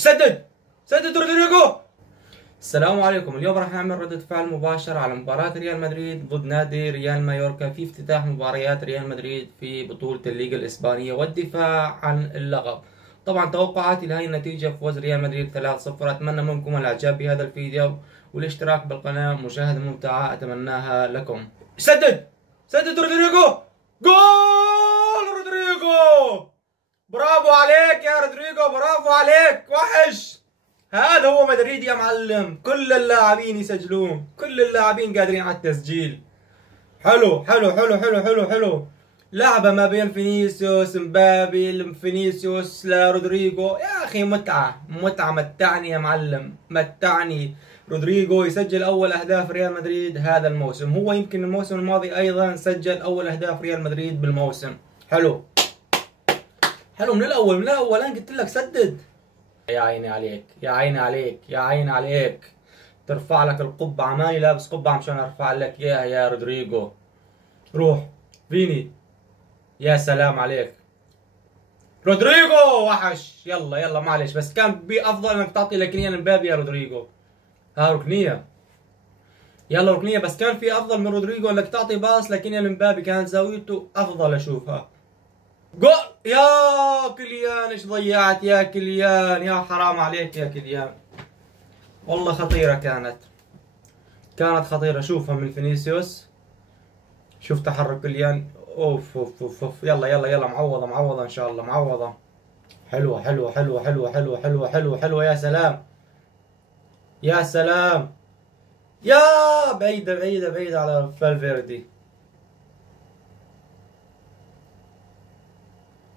سدد سدد رودريجو. السلام عليكم. اليوم راح نعمل ردة فعل مباشر على مباراة ريال مدريد ضد نادي ريال مايوركا في افتتاح مباريات ريال مدريد في بطولة الليغا الإسبانية والدفاع عن اللقب. طبعا توقعاتي لهي النتيجة فوز ريال مدريد 3-0. أتمنى منكم الإعجاب بهذا الفيديو والاشتراك بالقناة. مشاهدة ممتعة أتمناها لكم. سدد سدد رودريجو. جول رودريجو. برافو عليك يا رودريجو، برافو عليك، وحش. هذا هو مدريد يا معلم، كل اللاعبين يسجلون، كل اللاعبين قادرين على التسجيل. حلو حلو حلو حلو حلو حلو. لعبة ما بين فينيسيوس مبابي، فينيسيوس لرودريجو، يا أخي متعة متعة. متعني يا معلم، متعني. رودريجو يسجل أول أهداف ريال مدريد هذا الموسم. هو يمكن الموسم الماضي أيضا سجل أول أهداف ريال مدريد بالموسم. حلو حلو من الأول، من الأول أنا قلت لك سدد. يا عيني عليك، يا عيني عليك، يا عيني عليك. ترفع لك القبعة، ماني لابس قبعة مشان ارفع لك اياها يا رودريجو. روح فيني، يا سلام عليك رودريجو، وحش. يلا يلا معلش، بس كان بأفضل انك تعطي لكيليان امبابي يا رودريجو. ها ركنية، يلا ركنية، بس كان في افضل من رودريجو انك تعطي باص لكيليان امبابي، كانت زاويته افضل اشوفها. جول يا كيليان، ايش ضيعت يا كيليان، يا حرام عليك يا كيليان. والله خطيرة كانت خطيرة. شوفها من فينيسيوس، شوف تحرك كيليان. اوف اوف اوف اوف. يلا يلا يلا، معوضة معوضة ان شاء الله، معوضة. حلوة حلوة حلوة حلوة حلوة حلوة حلوة حلوة. يا سلام يا سلام. يا بعيدة بعيدة بعيدة على فالفيردي.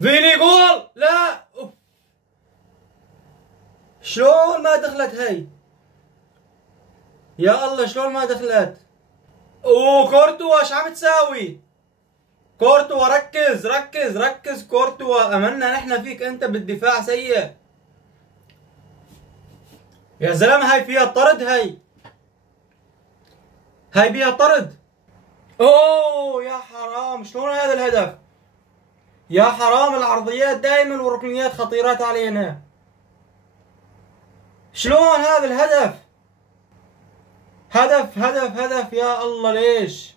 فيني جول. لا أوف. شلون ما دخلت هي؟ يا الله شلون ما دخلت؟ اوه كورتوا ايش عم تساوي؟ كورتوا ركز ركز ركز كورتوا، املنا نحن فيك، انت بالدفاع سيء يا زلمه. هاي فيها طرد، هاي فيها طرد. اوه يا حرام، شلون هذا الهدف؟ يا حرام، العرضيات دائما والركنيات خطيرات علينا. شلون هذا الهدف؟ هدف هدف هدف، يا الله ليش؟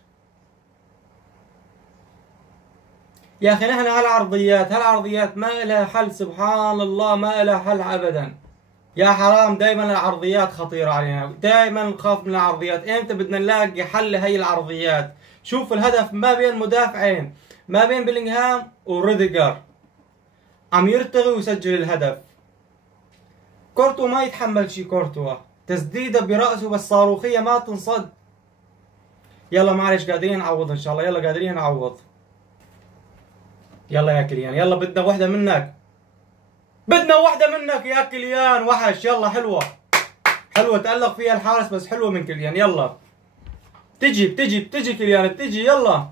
يا اخي نحن هالعرضيات ما لها حل، سبحان الله ما لها حل ابدا. يا حرام، دائما العرضيات خطيرة علينا، دائما نخاف من العرضيات. امتى بدنا نلاقي حل هي العرضيات؟ شوف الهدف ما بين مدافعين، ما بين بيلينغهام وروديجر، عم يرتغي ويسجل الهدف. كورتوا ما يتحمل شي، كورتوا تسديده برأسه بس صاروخية ما تنصد. يلا معلش قادرين نعوض ان شاء الله، يلا قادرين نعوض. يلا يا كيليان، يلا بدنا وحدة منك، بدنا وحدة منك يا كيليان، وحش. يلا حلوة حلوة، تألق فيها الحارس بس حلوة من كيليان. يلا بتجي كيليان، بتجي. يلا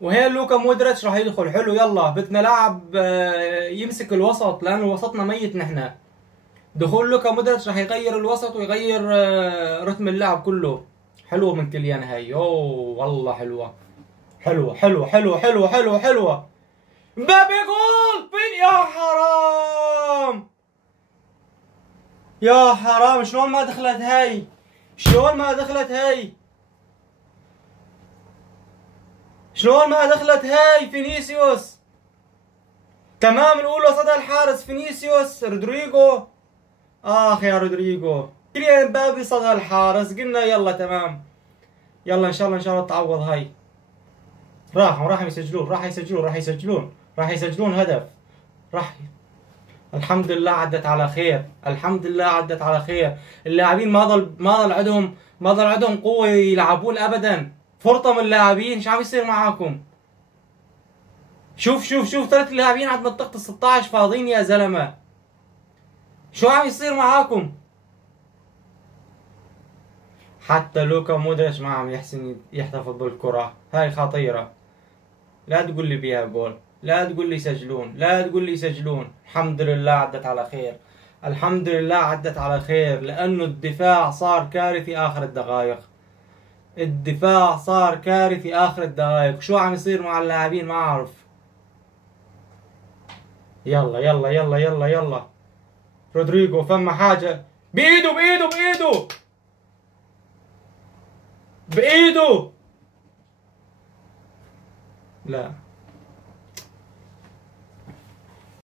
وهين لوكا مودريتش راح يدخل. حلو، يلا بدنا لاعب يمسك الوسط لأنه وسطنا ميت نحن. دخول لوكا مودريتش راح يغير الوسط ويغير رتم اللعب كله. حلوة من كيليان هاي. اوه والله حلوة حلوة حلوة حلوة حلوة حلوة حلوة. مبابي جول. فين؟ يا حرام يا حرام، شلون ما دخلت هاي؟ شلون ما دخلت هاي؟ شلون ما دخلت هاي؟ فينيسيوس تمام الأولى صدها الحارس، فينيسيوس رودريجو. آخ يا رودريجو، كيليان مبابي صدها الحارس. قلنا يلا تمام، يلا إن شاء الله إن شاء الله تعوض هاي. راح يسجلون هدف. الحمد لله عدت على خير، الحمد لله عدت على خير. اللاعبين ما ضل عندهم قوة يلعبون أبدا. فرطة من اللاعبين، شو عم يصير معاكم؟ شوف 3 لاعبين عند منطقة ال16 فاضيين يا زلمة. شو عم يصير معاكم؟ حتى لوكا مودريتش ما عم يحسن يحتفظ بالكرة، هاي خطيرة. لا تقول لي بيها جول، لا تقول لي يسجلون، لا تقول لي يسجلون. الحمد لله عدت على خير، الحمد لله عدت على خير، لأنه الدفاع صار كارثي آخر الدقائق. الدفاع صار كارثي آخر الدقائق. شو عم يصير مع اللاعبين ما أعرف. يلا يلا يلا يلا يلا رودريجو فما حاجة بإيده بإيده بإيده بإيده. لا